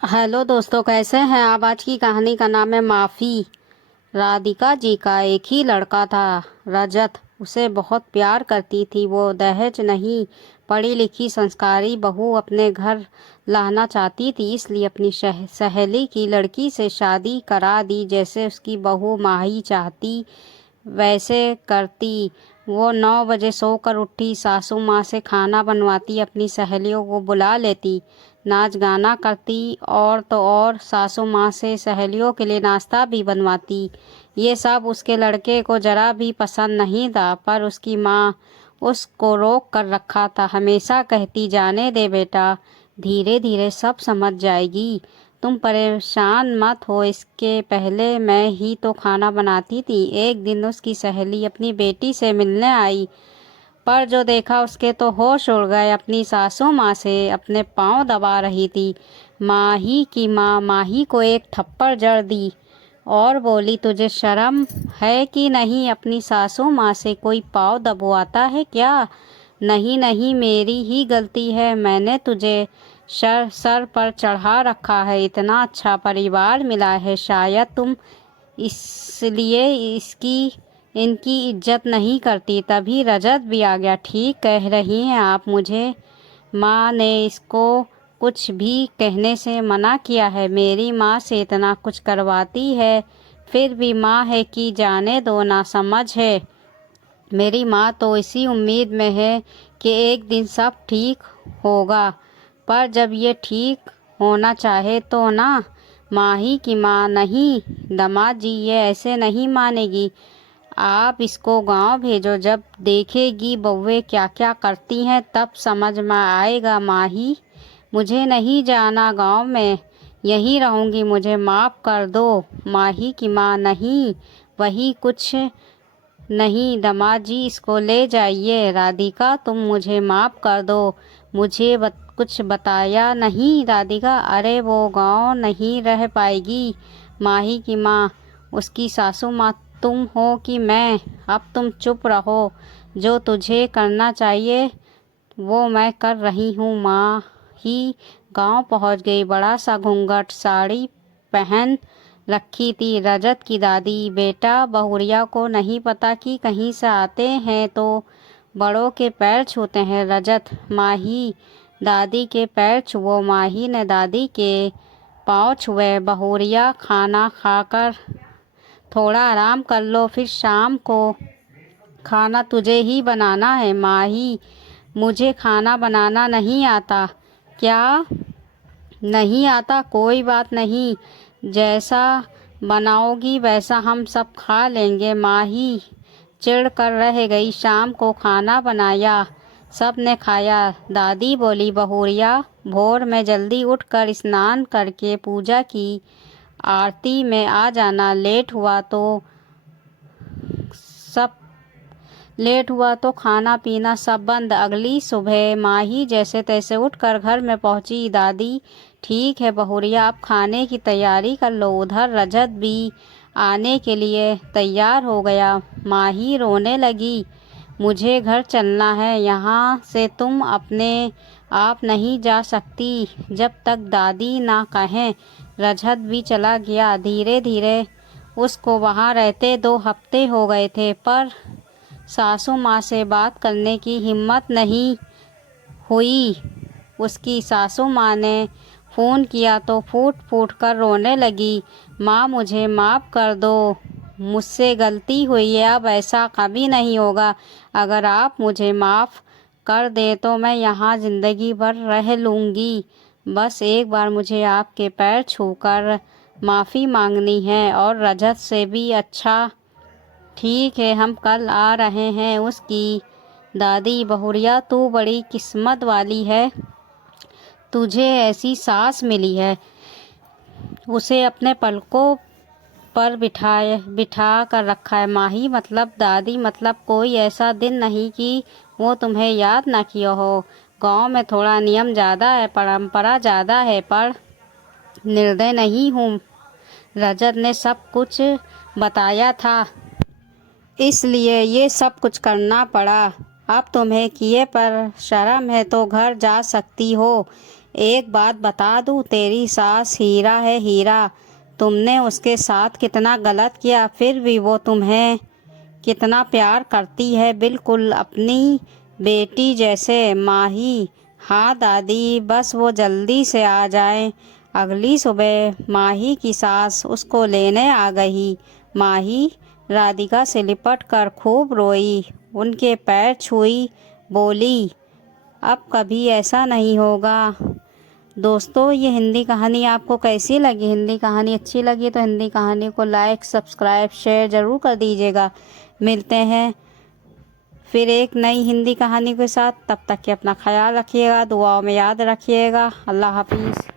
Hello दोस्तों, कैसे हैं आप। आज की कहानी का नाम है माफ़ी। राधिका जी का एक ही लड़का था, रजत। उसे बहुत प्यार करती थी। वो दहेज नहीं, पढ़ी लिखी संस्कारी बहू अपने घर लाना चाहती थी, इसलिए अपनी सहेली की लड़की से शादी करा दी। जैसे उसकी बहू माही चाहती वैसे करती। वो 9 बजे सोकर उठी, सासू माँ से खाना बनवाती, अपनी सहेलियों को बुला लेती, नाच गाना करती, और तो और सासू माँ से सहेलियों के लिए नाश्ता भी बनवाती। ये सब उसके लड़के को जरा भी पसंद नहीं था, पर उसकी माँ उसको रोक कर रखा था। हमेशा कहती, जाने दे बेटा, धीरे धीरे सब समझ जाएगी, तुम परेशान मत हो। इसके पहले मैं ही तो खाना बनाती थी। एक दिन उसकी सहेली अपनी बेटी से मिलने आई, पर जो देखा उसके तो होश उड़ गए। अपनी सासू माँ से अपने पाँव दबा रही थी। माही की माँ माही को एक थप्पड़ जड़ दी और बोली, तुझे शर्म है कि नहीं? अपनी सासू माँ से कोई पाँव दबवाता है क्या? नहीं नहीं, मेरी ही गलती है। मैंने तुझे सर पर चढ़ा रखा है। इतना अच्छा परिवार मिला है, शायद तुम इसलिए इसकी इनकी इज्जत नहीं करती। तभी रजत भी आ गया। ठीक कह रही हैं आप, मुझे माँ ने इसको कुछ भी कहने से मना किया है। मेरी माँ से इतना कुछ करवाती है, फिर भी माँ है कि जाने दो, ना समझ है। मेरी माँ तो इसी उम्मीद में है कि एक दिन सब ठीक होगा, पर जब ये ठीक होना चाहे तो ना। माही की माँ, नहीं दामाद जी, ये ऐसे नहीं मानेगी। आप इसको गांव भेजो, जब देखेगी बउए क्या क्या करती हैं तब समझ में आएगा। माही, मुझे नहीं जाना गांव में, यहीं रहूंगी, मुझे माफ़ कर दो। माही की माँ, नहीं वही कुछ नहीं दामाद जी, इसको ले जाइए। राधिका, तुम मुझे माफ़ कर दो, मुझे कुछ बताया नहीं। राधिका, अरे वो गांव नहीं रह पाएगी। माही की माँ, उसकी सासू माँ तुम हो कि मैं? अब तुम चुप रहो, जो तुझे करना चाहिए वो मैं कर रही हूँ। माँ ही गांव पहुँच गई। बड़ा सा घूंघट साड़ी पहन रखी थी। रजत की दादी, बेटा बहुरिया को नहीं पता कि कहीं से आते हैं तो बड़ों के पैर छूते हैं। रजत, माही दादी के पैर छुओ। माही ने दादी के पाँव छुए। बहुरिया, खाना खाकर थोड़ा आराम कर लो, फिर शाम को खाना तुझे ही बनाना है। माही, मुझे खाना बनाना नहीं आता। क्या नहीं आता? कोई बात नहीं, जैसा बनाओगी वैसा हम सब खा लेंगे। माही चिढ़ कर रह गई। शाम को खाना बनाया, सब ने खाया। दादी बोली, बहुरिया, भोर में जल्दी उठकर स्नान करके पूजा की आरती में आ जाना। सब लेट हुआ तो खाना पीना सब बंद। अगली सुबह माही जैसे तैसे उठकर घर में पहुंची। दादी, ठीक है बहुरिया, अब खाने की तैयारी कर लो। उधर रजत भी आने के लिए तैयार हो गया। माही रोने लगी, मुझे घर चलना है, यहाँ से तुम अपने आप नहीं जा सकती जब तक दादी ना कहें। रजत भी चला गया। धीरे धीरे उसको वहाँ रहते 2 हफ्ते हो गए थे, पर सासू माँ से बात करने की हिम्मत नहीं हुई। उसकी सासू माँ ने फ़ोन किया तो फूट फूट कर रोने लगी। माँ, मुझे माफ़ कर दो, मुझसे गलती हुई है, अब ऐसा कभी नहीं होगा। अगर आप मुझे माफ़ कर दें तो मैं यहाँ ज़िंदगी भर रह लूँगी। बस एक बार मुझे आपके पैर छूकर माफ़ी मांगनी है, और रजत से भी। अच्छा ठीक है, हम कल आ रहे हैं। उसकी दादी, बहुरिया, तू बड़ी किस्मत वाली है, तुझे ऐसी सास मिली है। उसे अपने पलकों पर बिठा कर रखा है। माही मतलब दादी, मतलब कोई ऐसा दिन नहीं कि वो तुम्हें याद ना किया हो। गांव में थोड़ा नियम ज़्यादा है, परंपरा ज़्यादा है, पर निर्दय नहीं हूँ। रजत ने सब कुछ बताया था, इसलिए ये सब कुछ करना पड़ा। अब तुम्हें किए पर शर्म है तो घर जा सकती हो। एक बात बता दूँ, तेरी सास हीरा है हीरा। तुमने उसके साथ कितना गलत किया, फिर भी वो तुम्हें कितना प्यार करती है, बिल्कुल अपनी बेटी जैसे। माही: हाँ दादी, बस वो जल्दी से आ जाए। अगली सुबह माही की सास उसको लेने आ गई। माही राधिका से लिपट कर खूब रोई, उनके पैर छुई, बोली, अब कभी ऐसा नहीं होगा। दोस्तों, ये हिंदी कहानी आपको कैसी लगी? हिंदी कहानी अच्छी लगी तो हिंदी कहानी को लाइक, सब्सक्राइब, शेयर ज़रूर कर दीजिएगा। मिलते हैं फिर एक नई हिंदी कहानी के साथ। तब तक के अपना ख्याल रखिएगा, दुआओं में याद रखिएगा। अल्लाह हाफिज़।